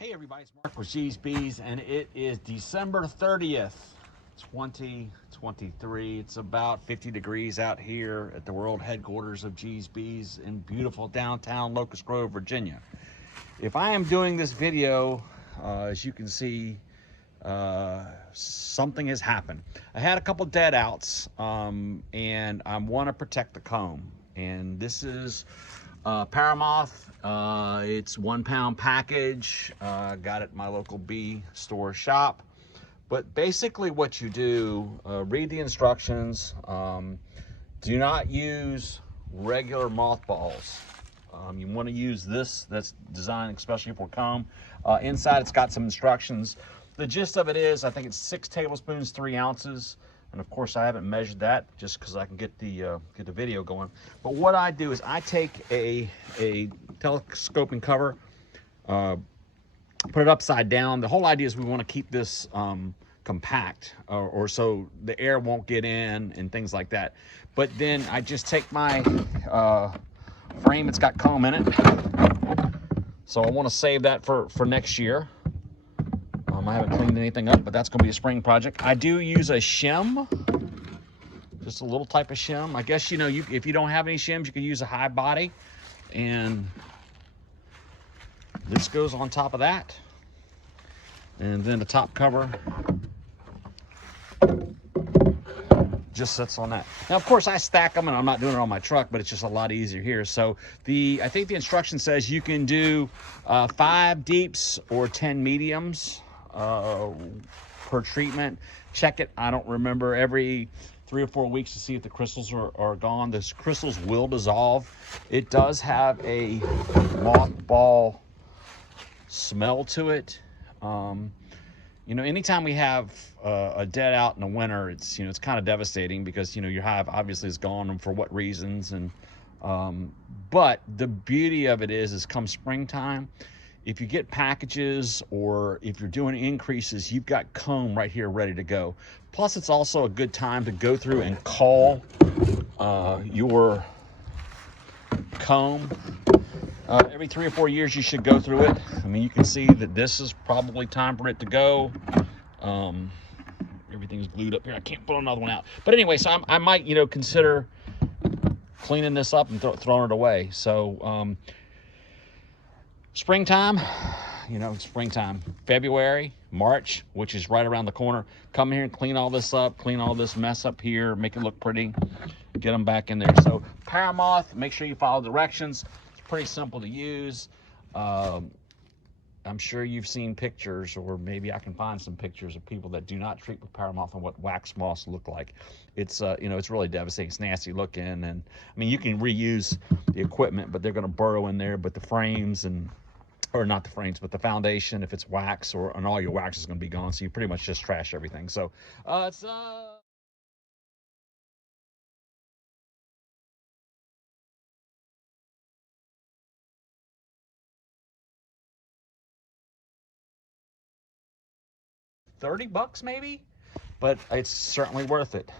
Hey everybody, it's Mark with G's Bees, and it is December 30th, 2023. It's about 50 degrees out here at the world headquarters of G's Bees in beautiful downtown Locust Grove, Virginia. If I am doing this video, as you can see, something has happened. I had a couple dead outs, and I want to protect the comb. And this is Para-Moth. It's 1 pound package. Got it at my local bee store shop. But basically what you do, read the instructions. Do not use regular mothballs. You want to use this that's designed especially for comb. Inside it's got some instructions. The gist of it is, I think it's 6 tablespoons, 3 ounces. And of course I haven't measured that just because I can get the video going. But what I do is I take a telescoping cover, put it upside down. The whole idea is we want to keep this compact, or so the air won't get in and things like that. But then I just take my frame, it's got comb in it. So I want to save that for next year. I haven't cleaned anything up, but that's going to be a spring project. I do use a shim, just a little type of shim. I guess, if you don't have any shims, you can use a high body. And this goes on top of that. And then the top cover just sits on that. Now, of course, I stack them, and I'm not doing it on my truck, but it's just a lot easier here. So I think the instruction says you can do 5 deeps or 10 mediums per treatment. Check it, I don't remember, every 3 or 4 weeks to see if the crystals are gone. The crystals will dissolve. It does have a mothball smell to it. Anytime we have a dead out in the winter, it's kind of devastating because your hive obviously is gone, and for what reasons. And but the beauty of it is come springtime, if you get packages or if you're doing increases, you've got comb right here ready to go. Plus, it's also a good time to go through and cull your comb. Every 3 or 4 years, you should go through it. I mean, you can see that this is probably time for it to go. Everything's glued up here. I can't pull another one out. But anyway, so I might, consider cleaning this up and throwing it away. So springtime, springtime, February, March, which is right around the corner. Come here and clean all this up, clean all this mess up here, make it look pretty, get them back in there. So Para-Moth, make sure you follow directions. Pretty simple to use. I'm sure you've seen pictures, or maybe I can find some pictures of people that do not treat with Para-Moth and what wax moths look like. It's it's really devastating. It's nasty looking, and I mean, you can reuse the equipment, but they're going to burrow in there. But the frames or not the frames, but the foundation, if it's wax and all your wax is going to be gone, so you pretty much just trash everything. So it's $30 maybe, but it's certainly worth it.